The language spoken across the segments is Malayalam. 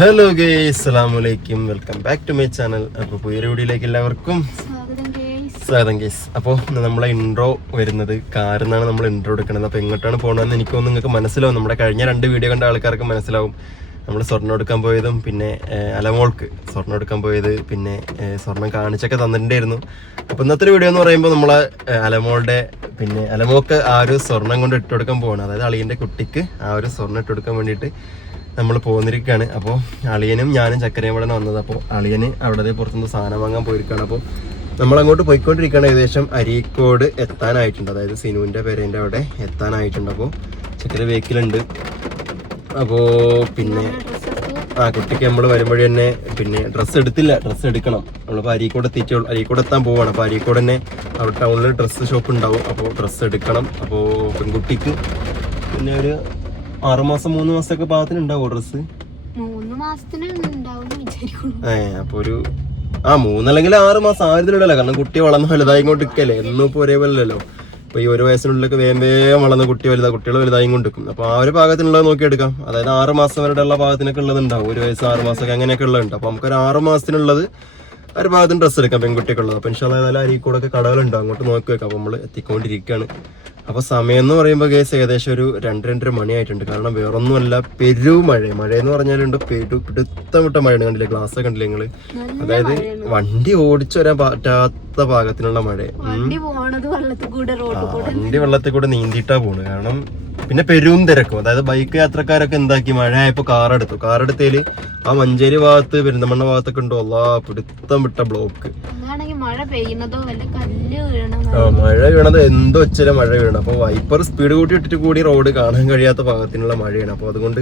ഹലോ ഗേ അസ്സാം വലൈക്കും welcome back to my channel അപ്പോൾ പുതിയൊരു വീഡിയോയിലേക്ക് എല്ലാവർക്കും സ്വാഗതം കേസ് അപ്പോൾ നമ്മളെ ഇൻട്രോ വരുന്നത് കാറിൽ നിന്നാണ് നമ്മൾ ഇൻട്രോ എടുക്കുന്നത്. അപ്പോൾ എങ്ങോട്ടാണ് പോകണമെന്ന് എനിക്ക് തോന്നുന്നു നിങ്ങൾക്ക് മനസ്സിലാവും. നമ്മുടെ കഴിഞ്ഞ രണ്ട് വീഡിയോ കണ്ട ആൾക്കാർക്ക് മനസ്സിലാവും. നമ്മൾ സ്വർണം എടുക്കാൻ പോയതും പിന്നെ അലമോൾക്ക് സ്വർണം എടുക്കാൻ പോയത് പിന്നെ സ്വർണം സ്വർണം കാണിച്ചൊക്കെ തന്നിട്ടുണ്ടായിരുന്നു. അപ്പോൾ ഇന്നത്തെ ഒരു വീഡിയോ എന്ന് പറയുമ്പോൾ നമ്മളെ അലമോളുടെ പിന്നെ അലമോക്ക് ആ ഒരു സ്വർണം കൊണ്ട് ഇട്ടുകൊടുക്കാൻ പോവാണ്. അതായത് അളിയന്റെ കുട്ടിക്ക് ആ ഒരു സ്വർണം ഇട്ടുകൊടുക്കാൻ വേണ്ടിയിട്ട് നമ്മൾ പോന്നിരിക്കുകയാണ് അപ്പോൾ അളിയനും ഞാനും ചക്കരയും ഇവിടെ വന്നത്. അപ്പോൾ അളിയന് അവിടെ പുറത്തുനിന്ന് സാധനം വാങ്ങാൻ പോയിരിക്കുകയാണ്. അപ്പോൾ നമ്മൾ അങ്ങോട്ട് പോയിക്കൊണ്ടിരിക്കുകയാണ്. ഏകദേശം അരീക്കോട് എത്താനായിട്ടുണ്ട്. അതായത് സിനുവിന്റെ പേരേന്റെ അവിടെ എത്താനായിട്ടുണ്ട്. അപ്പോൾ ചക്കര വെഹിക്കിളുണ്ട് അപ്പോൾ പിന്നെ ആ കുട്ടിക്ക് നമ്മൾ വരുമ്പോഴേ തന്നെ പിന്നെ ഡ്രസ്സ് എടുത്തില്ല. ഡ്രസ്സ് എടുക്കണം. നമ്മളിപ്പോൾ അരീക്കോട് എത്തിയിട്ട് അരീക്കോട് എത്താൻ പോവുകയാണ് അപ്പോൾ അരീക്കോട് തന്നെ അവിടെ ടൗണിൽ ഡ്രസ്സ് ഷോപ്പ് ഉണ്ടാവും. അപ്പോൾ ഡ്രസ്സ് എടുക്കണം. അപ്പോൾ പെൺകുട്ടിക്ക് പിന്നെ ഒരു ആറുമാസം മൂന്ന് മാസമൊക്കെ പാകത്തിന് ഉണ്ടാവും ഡ്രസ്സ്? മൂന്ന് മാസത്തിന് ഏ അപ്പൊ ഒരു ആ മൂന്നല്ലെങ്കിൽ ആറ് മാസം ആരുന്നില്ലല്ലോ കാരണം കുട്ടി വളർന്ന് വലുതായി കൊണ്ട് നിൽക്കല്ലേ എന്നും ഇപ്പൊ ഒരേപോലല്ലോ ഇപ്പൊ ഈ ഒരു വയസ്സിനുള്ളിലൊക്കെ വേഗം വേഗം വളർന്ന കുട്ടി വലുതാ കുട്ടികൾ വലുതായി നിൽക്കും അപ്പൊ ആ ഒരു പാകത്തിനുള്ളത് നോക്കിയെടുക്കാം. അതായത് ആറ് മാസം വരെ ഉള്ള പാകത്തിനൊക്കെ ഉള്ളത് ഉണ്ടാവും. ഒരു വയസ്സ് ആറ് മാസമൊക്കെ അങ്ങനെയൊക്കെ ഉള്ളതുണ്ട് അപ്പൊ നമുക്കൊരു ആറ് മാസത്തിനുള്ളത് ഒരു ഭാഗത്തിന് ഡ്രസ്സ് എടുക്കാം പെൺകുട്ടിക്കുള്ളത് അപ്പൊ ഇൻഷാല്ല ഏതായാലും കടകളുണ്ടാവും കടകളുണ്ട്. അങ്ങോട്ട് നോക്കി വെക്കാം അപ്പൊ നമ്മൾ എത്തിക്കൊണ്ടിരിക്കുകയാണ് അപ്പൊ സമയം എന്ന് പറയുമ്പോൾ കേസ് ഏകദേശം ഒരു രണ്ട് രണ്ടര മണിയായിട്ടുണ്ട്. കാരണം വേറൊന്നുമല്ല പെരു മഴ. മഴ എന്ന് പറഞ്ഞാലുണ്ട് പെരു പിടുത്തം വിട്ട മഴയാണ്. കണ്ടില്ലേ? ഗ്ലാസ് കണ്ടില്ലേ നിങ്ങൾ? അതായത് വണ്ടി ഓടിച്ചു വരാൻ പറ്റാത്ത പാകത്തിനുള്ള മഴ. വണ്ടി വെള്ളത്തിൽ കൂടെ. നീന്തിയിട്ടാ പോണ്. കാരണം പിന്നെ പെരും തിരക്കും. അതായത് ബൈക്ക് യാത്രക്കാരൊക്കെ എന്താക്കി? മഴ ആയപ്പോ കാറെടുത്തു കാറെടുത്തേൽ ആ മഞ്ചേരി ഭാഗത്ത് പെരിന്തമണ്ണ ഭാഗത്തൊക്കെ ഉണ്ടോ? അല്ലാ പിടുത്തം വിട്ട ബ്ലോക്ക് മഴ വീണത് എന്തോ ഒച്ചര മഴ വീണത്. അപ്പോൾ വൈപ്പർ സ്പീഡ് കൂട്ടി ഇട്ടിട്ട് കൂടി റോഡ് കാണാൻ കഴിയാത്ത പാകത്തിനുള്ള മഴയാണ്. അപ്പോൾ അതുകൊണ്ട്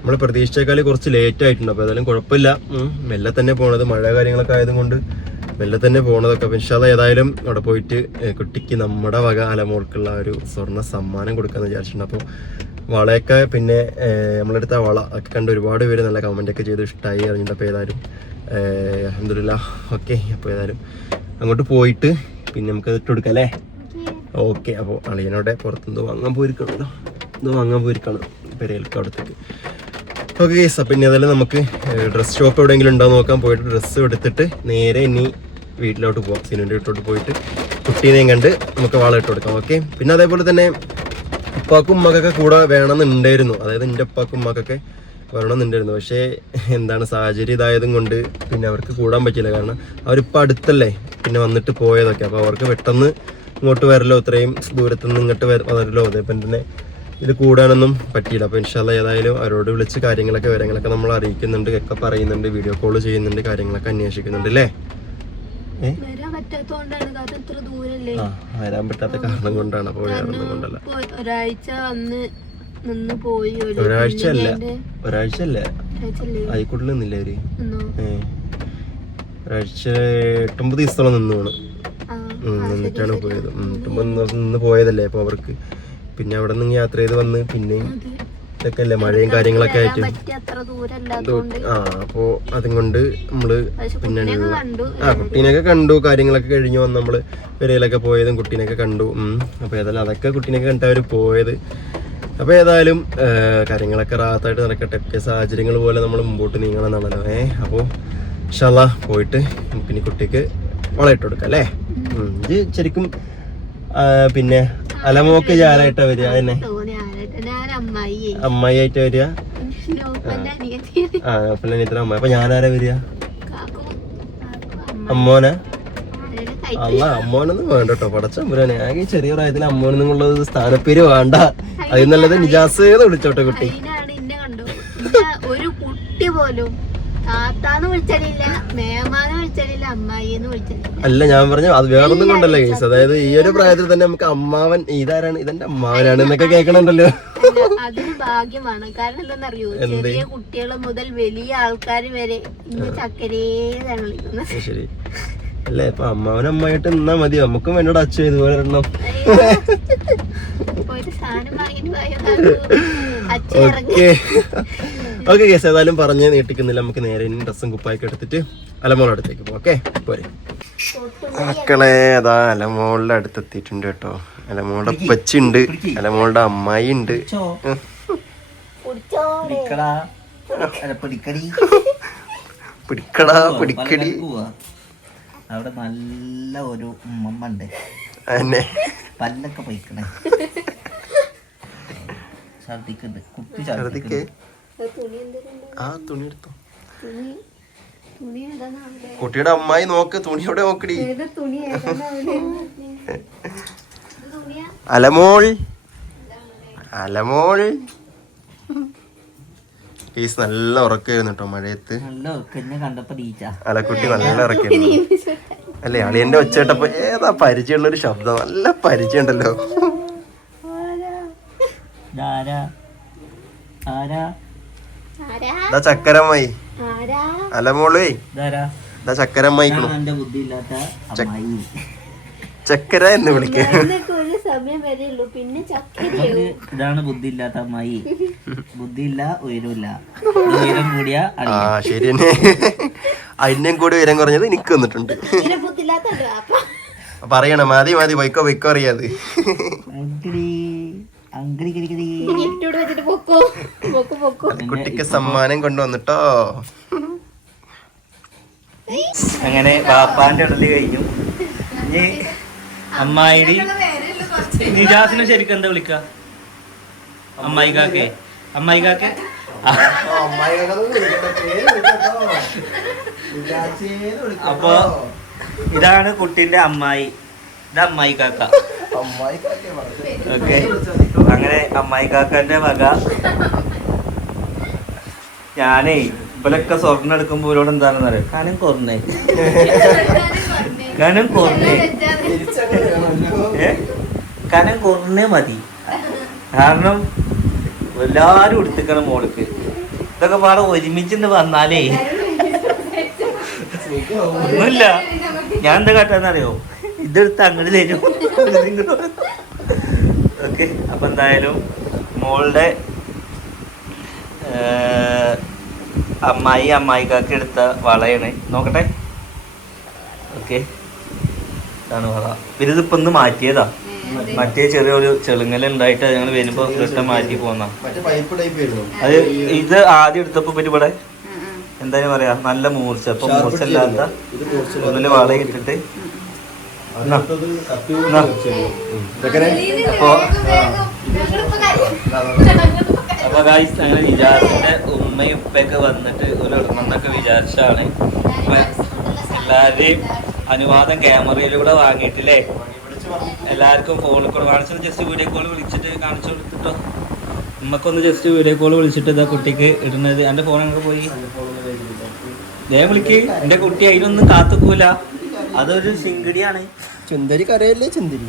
നമ്മൾ പ്രതീക്ഷിച്ചേക്കാൾ കുറച്ച് ലേറ്റ് ആയിട്ടുണ്ട്. അപ്പോൾ ഏതായാലും കുഴപ്പമില്ല. മെല്ലെ തന്നെ പോണത് മഴ കാര്യങ്ങളൊക്കെ ആയതുകൊണ്ട് മെല്ലെ തന്നെ പോണതൊക്കെ. അപ്പോൾ ഇൻഷാല്ല ഏതായാലും അവിടെ പോയിട്ട് കുട്ടിക്ക് നമ്മുടെ വക അലമോൾക്കുള്ള ഒരു സ്വർണ സമ്മാനം കൊടുക്കാന്ന് വിചാരിച്ചിട്ടുണ്ട്. അപ്പോൾ വളയൊക്കെ പിന്നെ നമ്മളെടുത്ത വള ഒക്കെ കണ്ട് ഒരുപാട് പേര് നല്ല കമന്റ് ഒക്കെ ചെയ്ത് ഇഷ്ടമായി അറിഞ്ഞിട്ട് അപ്പോൾ ഏതായാലും അഹമ്മദില്ല ഓക്കെ അപ്പോൾ ഏതായാലും അങ്ങോട്ട് പോയിട്ട് പിന്നെ നമുക്ക് ഇട്ട് കൊടുക്കാം അല്ലേ? ഓക്കെ അപ്പോൾ അളിയനോടെ പുറത്തുനിന്ന് വാങ്ങാൻ പോയിരിക്കണല്ലോ ഇത് വാങ്ങാൻ പോയിരിക്കണം പെരയിലേക്ക് അവിടത്തേക്ക്. ഓക്കെ കേസ് അപ്പം ഇനി അതെല്ലാം നമുക്ക് ഡ്രസ് ഷോപ്പ് എവിടെയെങ്കിലും ഉണ്ടോ നോക്കാൻ പോയിട്ട് ഡ്രസ്സ് എടുത്തിട്ട് നേരെ ഇനി വീട്ടിലോട്ട് പോവാം. സിനുവിന്റെ വീട്ടിലോട്ട് പോയിട്ട് കുട്ടീനെയും കണ്ട് നമുക്ക് വാള ഇട്ട് കൊടുക്കാം. ഓക്കെ? പിന്നെ അതേപോലെ തന്നെ ഉപ്പാക്കും ഉമ്മക്കൊക്കെ കൂടെ വേണമെന്നുണ്ടായിരുന്നു. അതായത് എന്റെ ഉപ്പാക്കും ഉമ്മക്കൊക്കെ വരണമെന്നുണ്ടായിരുന്നു പക്ഷേ എന്താണ് സാഹചര്യം ഇതായതും കൊണ്ട് പിന്നെ അവർക്ക് കൂടാൻ പറ്റില്ല കാരണം അവരിപ്പോൾ അടുത്തല്ലേ പിന്നെ വന്നിട്ട് പോയതൊക്കെ. അപ്പോൾ അവർക്ക് പെട്ടെന്ന് ഇങ്ങോട്ട് വരലോ ഇത്രയും ദൂരത്തു നിന്ന് ഇങ്ങോട്ട് വര- വരലോ അതേപോലെ തന്നെ ഇത് കൂടാനൊന്നും പറ്റിയില്ല. അപ്പോൾ ഇൻഷാല്ല ഏതായാലും അവരോട് വിളിച്ച് കാര്യങ്ങളൊക്കെ വിവരങ്ങളൊക്കെ നമ്മൾ അറിയിക്കുന്നുണ്ട് ഒക്കെ പറയുന്നുണ്ട് വീഡിയോ കോൾ ചെയ്യുന്നുണ്ട് കാര്യങ്ങളൊക്കെ അന്വേഷിക്കുന്നുണ്ട് അല്ലേ? വരാൻ പറ്റാത്ത കാരണം കൊണ്ടാണ്. അപ്പോൾ വേറൊന്നും കൊണ്ടല്ല. ഒരാഴ്ച വന്ന് നിന്ന് പോയി ഒരു ഒരാഴ്ച അല്ല. ഒരാഴ്ച അല്ലേ. ആയിക്കോട്ടിൽ നിന്നില്ലേ അവർ. ഒരാഴ്ച എട്ടൊമ്പത് ദിവസത്തോളം നിന്നു ആ എന്നിട്ടാണ് പോയത്. നിന്ന് പോയതല്ലേ അപ്പോൾ അവർക്ക്. പിന്നെ അവിടെ നിന്ന് യാത്ര ചെയ്ത് വന്ന് പിന്നെയും ഇതൊക്കെ അല്ലേ മഴയും കാര്യങ്ങളൊക്കെ ആയിട്ട്. ആ അപ്പോൾ അതും കൊണ്ട് നമ്മൾ പിന്നെ ആ കുട്ടീനെയൊക്കെ കണ്ടു കാര്യങ്ങളൊക്കെ കഴിഞ്ഞു വന്ന് നമ്മൾ പെരയിലൊക്കെ പോയതും കുട്ടീനെയൊക്കെ കണ്ടു. അപ്പൊ അപ്പോൾ ഏതായാലും അതൊക്കെ കുട്ടീനെയൊക്കെ കണ്ടിട്ട് അവർ പോയത്. അപ്പോൾ ഏതായാലും കാര്യങ്ങളൊക്കെ റാത്തായിട്ട് നടക്കട്ടെ. ഒക്കെ സാഹചര്യങ്ങൾ പോലെ നമ്മൾ മുമ്പോട്ട് നീങ്ങണം എന്നാണല്ലോ ഏഹ് അപ്പോൾ ഷല പോയിട്ട് നമുക്കിനി കുട്ടിക്ക് വളയിട്ട് കൊടുക്കാം അല്ലേ. ഇത് ശരിക്കും പിന്നെ അലമോക്ക് ജാലായിട്ടാ വരിക അതന്നെ. അമ്മായി. ആയിട്ട് വരിക. ആ പിന്നെ ഇത്ര അമ്മ അപ്പൊ ഞാനാരാ വരിക? അമ്മോന? അല്ല അമ്മോനൊന്നും വേണ്ട കേട്ടോ പടച്ചമ്പുരാനെ ആകെ ചെറിയ പ്രായത്തിൽ അമ്മോനെന്നുള്ളത് സ്ഥാനപ്പേര് വേണ്ട. അതിൽ നല്ലത് നിജാസ് വിളിച്ചോട്ടെ കുട്ടി. ഒരു കുട്ടി പോലും താത്താന്ന് വിളിച്ചലില്ല മേമാന്ന് വിളിച്ചലില്ല അമ്മായിന്ന് വിളിച്ചലില്ല അല്ല ഞാൻ പറഞ്ഞു അത് വേറൊന്നും കൊണ്ടല്ല കേസ് അതായത് ഈ ഒരു പ്രായത്തിൽ തന്നെ നമുക്ക് അമ്മാവൻ ഇതാരാണ്? ഇതെന്റെ അമ്മാവനാണ് എന്നൊക്കെ കേൾക്കണുണ്ടല്ലോ അതൊരു ഭാഗ്യമാണ്. കാരണം എന്താണെന്നറിയോ? ചെറിയ കുട്ടികൾ മുതൽ വലിയ ആൾക്കാർ വരെ ഇന്ന് ചക്കരേതാണ് വിളിക്കുന്നത് ശരി. അല്ലേ ഇപ്പൊ അമ്മാവൻ അമ്മായിട്ട് നിന്നാ മതി. നമുക്കും എന്നോട് അച്ഛൻ ഇതുപോലെ എണ്ണം ഓക്കെ. ഓക്കെ കേസ് ഏതായാലും പറഞ്ഞ് നീട്ടിക്കുന്നില്ല. നമുക്ക് നേരെ ഇനി ഡ്രസ്സും കുപ്പായൊക്കെ എടുത്തിട്ട് അലമോളുടെ അടുത്തേക്ക് പോകാം. ഓക്കെ പോരെ. മക്കളെ അതാ അലമോളുടെ അടുത്ത് എത്തിയിട്ടുണ്ട് കേട്ടോ. അലമോളുടെ പച്ചുണ്ട് അലമോളുടെ അമ്മായി ഉണ്ട് പിടിക്കടി. പിടിക്കടാ. അവിടെ നല്ല ഒരു ഉമ്മമ്മ ഉണ്ട് എന്നെ പല്ലൊക്കെ പൊയ്ക്കണേ. ഛർദിക്കുന്നുണ്ട് കുട്ടി എന്തിനുണ്ട് ആ തുണി എടുത്തോ. കുട്ടിയുടെ അമ്മായി നോക്ക് തുണി എവിടെ നോക്കടി? അലമോൾ. അലമോൾ. ഈസ് നല്ല ഉറക്കായിരുന്നു കേട്ടോ മഴയത്ത്. അലക്കുട്ടി നല്ല ഉറക്കായിരുന്നു. അല്ലേ അളിയന്റെ ഒച്ചേട്ടപ്പോ ഏതാ പരിചയമുള്ള ഒരു ശബ്ദം? നല്ല പരിചയം ഉണ്ടല്ലോ ആരാ ആരാ? ചക്കരമ്മായി അല്ല ഇതാരാ? ചക്കരമ്മായിക്കണു ബുദ്ധി ഇല്ലാത്ത അമ്മായി. ചക്കര എന്ന് ചക്കരയോ? ഇതാണ് ബുദ്ധി ഇല്ലാത്ത അമ്മായി. ബുദ്ധിയില്ല ഉയരമില്ല ഉയരം കൂടിയ ആ ശരി അതിനും കൂടി ഉയരം കുറഞ്ഞത് എനിക്ക് വന്നിട്ടുണ്ട്. പറയണം മതി മതി വൈക്കോ വൈക്കോ അറിയാത്. കുട്ടിക്ക് സമ്മാനം കൊണ്ടുവന്നിട്ടോ? അങ്ങനെ പാപ്പാന്റെ ഉടൽ കഴിഞ്ഞു. ഇനി അമ്മായിടി. നിജാസിനെ ശരിക്കും എന്താ വിളിക്ക? അമ്മായി കാക്കേ? അമ്മായി കാക്കേ അപ്പൊ ഇതാണ് കുട്ടിന്റെ അമ്മായി. ഇത് അമ്മായി കാക്ക. ഓക്കെ. അങ്ങനെ അമ്മായി കാക്കന്റെ വക ഞാനേ ഇവലൊക്കെ സ്വർണം എടുക്കുമ്പോ ഇവരോട് എന്താണെന്ന് അറിയാം? കനം കുറഞ്ഞേ. കനം കുറഞ്ഞേ. കനം കുറഞ്ഞേ മതി. കാരണം എല്ലാരും എടുത്തിക്കണം മോൾക്ക്. ഇതൊക്കെ പാടെ ഒരുമിച്ചിട്ട് വന്നാലേ. ഒന്നുമില്ല. ഞാൻ എന്താ കാട്ടാന്നറിയോ ഇതെടുത്ത് അങ്ങോട്ട് തരും. ഓക്കെ അപ്പൊ എന്തായാലും മോളുടെ അമ്മായി അമ്മായിക്കാക്ക് എടുത്ത വളയാണ്. നോക്കട്ടെ. ഓക്കെ. ഇതാണ് വള. ഇതിപ്പോ ഒന്ന് മാറ്റിയതാ. മറ്റേ ചെറിയൊരു ചെളുങ്ങൽ ഉണ്ടായിട്ട് ഞങ്ങൾ വരുമ്പോ റിട്ടേൺ മാറ്റി പോന്ന. അത് ഇത് ആദ്യം എടുത്തപ്പോ പറ്റി ഇവിടെ എന്താ പറയാ നല്ല മൂർച്ച. അപ്പൊ മൂർച്ച ഇല്ലാത്ത. ഒന്നിൽ വള അപ്പൊ ഗായ്സ് അങ്ങനെ വിചാരിച്ചിട്ട് ഉമ്മയും ഉപ്പയൊക്കെ വന്നിട്ട് ഒരു ഇടണമെന്നൊക്കെ വിചാരിച്ചാണ്. എല്ലാവരെയും അനുവാദം ക്യാമറയിലൂടെ വാങ്ങിയിട്ടില്ലേ? എല്ലാവർക്കും ഫോണിൽ കൂടെ കാണിച്ചു ജസ്റ്റ് വീഡിയോ കോൾ വിളിച്ചിട്ട് കാണിച്ചു കൊടുത്തിട്ടോ ഉമ്മക്കൊന്ന് ജസ്റ്റ് വീഡിയോ കോൾ വിളിച്ചിട്ട് ഇതാ കുട്ടിക്ക് ഇടുന്നത്. എന്റെ ഫോൺ അങ്ങോട്ട് പോയി? ഞാൻ വിളിക്ക്. എന്റെ കുട്ടി അതിനൊന്നും കാത്തുക്കൂല അതൊരു ചിങ്കിടിയാണ്. ചുന്തരി കരയല്ലേ ചുന്തരി.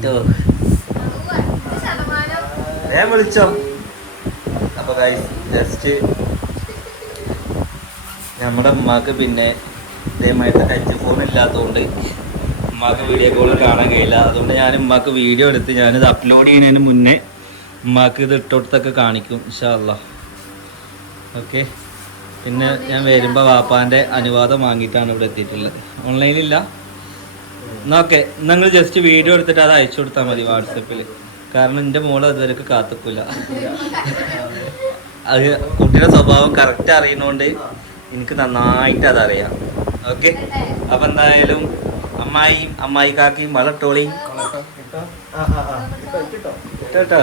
ഞാൻ വിളിച്ചോ? അപ്പൊ ജസ്റ്റ് നമ്മുടെ ഉമ്മാക്ക് പിന്നെ ഇതേമായിട്ട് ടച്ച് ഫോൺ ഇല്ലാത്തതുകൊണ്ട് ഉമ്മാക്ക് വീഡിയോ കോൾ കാണാൻ കഴിയില്ല. അതുകൊണ്ട് ഞാൻ ഉമ്മാക്ക് വീഡിയോ എടുത്ത് ഞാനിത് അപ്ലോഡ് ചെയ്യുന്നതിന് മുന്നേ ഉമ്മാക്ക് ഇത് ഇട്ടോടത്തൊക്കെ കാണിക്കും ഇഷാല്ല ഓക്കെ പിന്നെ ഞാൻ വരുമ്പോൾ വാപ്പാന്റെ അനുവാദം വാങ്ങിയിട്ടാണ് ഇവിടെ എത്തിയിട്ടുള്ളത്. ഓൺലൈനിലില്ല ഓക്കെ. നിങ്ങൾ ജസ്റ്റ് വീഡിയോ എടുത്തിട്ട് അത് അയച്ചു കൊടുത്താൽ മതി വാട്സപ്പിൽ കാരണം എന്റെ മോൾ അതുവരെയൊക്കെ കാത്തുക്കൂല. അത് കുട്ടിയുടെ സ്വഭാവം കറക്റ്റ് അറിയുന്നോണ്ട് എനിക്ക് നന്നായിട്ട് അതറിയാം. ഓക്കെ. അപ്പം എന്തായാലും അമ്മായിയും അമ്മായി കാക്കിയും വളട്ടോളിയും കേട്ടോ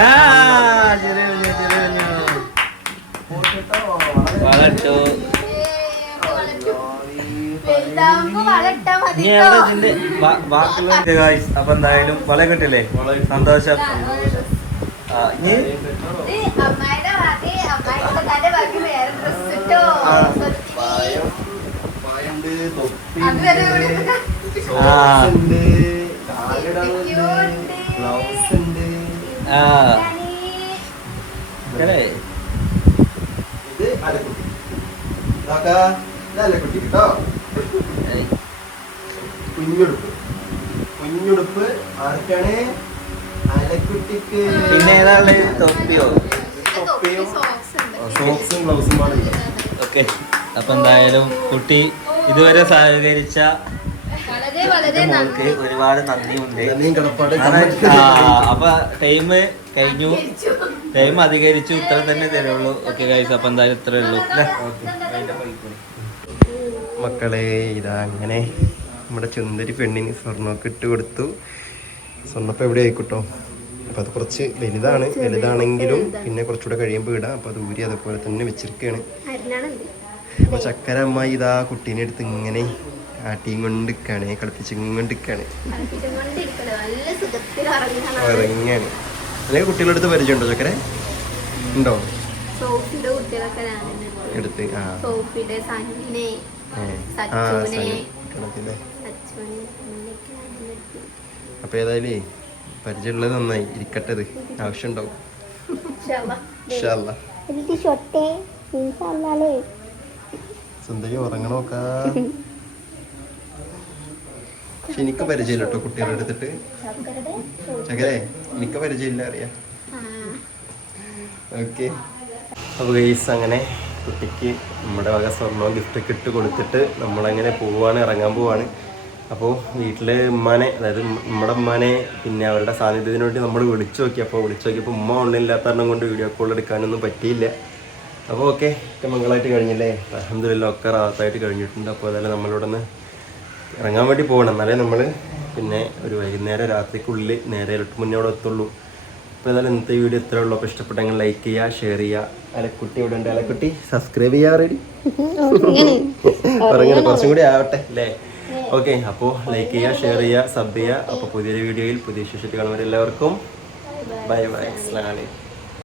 ആ ചെറിയ കുഞ്ഞ്, ചെറിയ കുഞ്ഞ്. വളട്ടോ. ഇനി എവിടെ ഇതിന്റെ ബാക്കിയുള്ള അപ്പൊ എന്തായാലും വല കിട്ടില്ലേ സന്തോഷം. ആ, ഇനി? അമ്മായിടെ ബാക്കി അമ്മായിടെ അലക്കുട്ടി. ഇത് അലക്കുട്ടി കേട്ടോ. കുഞ്ഞുടുപ്പ്. കുഞ്ഞുടുപ്പ് ആർക്കാണ്? അലക്കുട്ടിക്ക് പിന്നെ ഏതാണ്? തൊപ്പിയോ തൊപ്പിയും സോക്സ് ഉണ്ട്. സോക്സും ഗ്ലൗസും ആണ് ഓക്കെ. അപ്പൊ എന്തായാലും കുട്ടി ഇതുവരെ സഹകരിച്ച മോൾക്ക് ഒരുപാട് നന്ദിയുണ്ട്. അപ്പൊ ടൈം കഴിഞ്ഞു. ടൈം അധികരിച്ചു ഇത്ര തന്നെ തരുള്ളൂ. ഓക്കെ ഗൈസ് അപ്പൊ എന്തായാലും ഇത്രേ ഉള്ളൂ. മക്കളെ ഇതാ അങ്ങനെ നമ്മുടെ ചുന്തരി പെണ്ണിന് സ്വർണമൊക്കെ ഇട്ട് കൊടുത്തു. സ്വർണപ്പം എവിടെ ആയിക്കോട്ടോ? അപ്പം അത് കുറച്ച് വലുതാണ്. വലുതാണെങ്കിലും പിന്നെ കുറച്ചുകൂടെ കഴിയുമ്പോൾ ഇടാം. അപ്പം അത് ഊരി അതുപോലെ തന്നെ വെച്ചിരിക്കുകയാണ് അപ്പോൾ ചക്കര അമ്മായി ഇതാ കുട്ടീനെ എടുത്ത് ഇങ്ങനെ ആട്ടിയും കൊണ്ടിരിക്കുകയാണ് കളിപ്പിച്ചും കൊണ്ടിരിക്കുകയാണ് ഇറങ്ങണം അല്ലെങ്കിൽ കുട്ടികളെടുത്ത് പരിചയമുണ്ടോ പരിചയം ഉണ്ടോ? സോഫിയുടെ കുട്ടികളൊക്കെ ഞാൻ എടുത്ത് ആ. സോഫിയുടെ. ആ സച്ചുവിനെ. അപ്പൊ ഏതായാലും പരിചയമുള്ളത് നന്നായി ആവശ്യമുണ്ടാവും. എനിക്ക് ഷൊട്ടെ ഇൻഷാല്ലേ സുന്ദരി ഉറങ്ങണോക്കാ പക്ഷെ എനിക്ക് പരിചയമില്ല കേട്ടോ കുട്ടികളെ എടുത്തിട്ട്. ചകരേ എനിക്ക് പരിചയമില്ല അറിയാം. ഓക്കെ. അപ്പോൾ ഗൈസ് അങ്ങനെ കുട്ടിക്ക് നമ്മുടെ വക സ്വർണവും ഗിഫ്റ്റൊക്കെ ഇട്ട് കൊടുത്തിട്ട് നമ്മളങ്ങനെ പോവാണ് ഇറങ്ങാൻ പോവാണ്. അപ്പോൾ വീട്ടിലെ ഉമ്മാനെ അതായത് നമ്മുടെ ഉമ്മാനെ പിന്നെ അവരുടെ സാന്നിധ്യത്തിന് വേണ്ടി നമ്മൾ വിളിച്ചു നോക്കി. അപ്പോൾ വിളിച്ചു നോക്കിയപ്പോൾ ഉമ്മ ഓൺലൈനില്ലാത്ത കാരണം കൊണ്ട് വീഡിയോ കോൾ എടുക്കാനൊന്നും പറ്റിയില്ല. അപ്പോൾ ഓക്കെ മംഗളമായിട്ട് കഴിഞ്ഞില്ലേ? അലഹമില്ല ഒക്കെ റാത്തായിട്ട് കഴിഞ്ഞിട്ടുണ്ട്. അപ്പോൾ അതായത് നമ്മളിവിടെ നിന്ന് ഇറങ്ങാൻ വേണ്ടി പോകണം എന്നാലേ നമ്മൾ പിന്നെ ഒരു വൈകുന്നേരം രാത്രിക്കുള്ളിൽ നേരെ ഇരട്ട് മുന്നേ അവിടെ എത്തുള്ളൂ. അപ്പോൾ ഏതായാലും ഇന്നത്തെ വീഡിയോ ഇത്രേ ഉള്ളൂ. അപ്പോൾ ഇഷ്ടപ്പെട്ടെങ്കിൽ ലൈക്ക് ചെയ്യുക ഷെയർ ചെയ്യുക. അലക്കുട്ടി ഇവിടെ ഉണ്ട് അലക്കുട്ടി? സബ്സ്ക്രൈബ് ചെയ്യാ റെഡി പറഞ്ഞത് കുറച്ചും കൂടി ആവട്ടെ അല്ലേ? ഓക്കെ അപ്പോൾ ലൈക്ക് ചെയ്യുക ഷെയർ ചെയ്യുക സബ് ചെയ്യുക. അപ്പോൾ പുതിയൊരു വീഡിയോയിൽ പുതിയ വിശേഷത്തിൽ കാണുന്നവരെല്ലാവർക്കും ബൈ ബൈ അസ്സലാമു അലൈക്കും.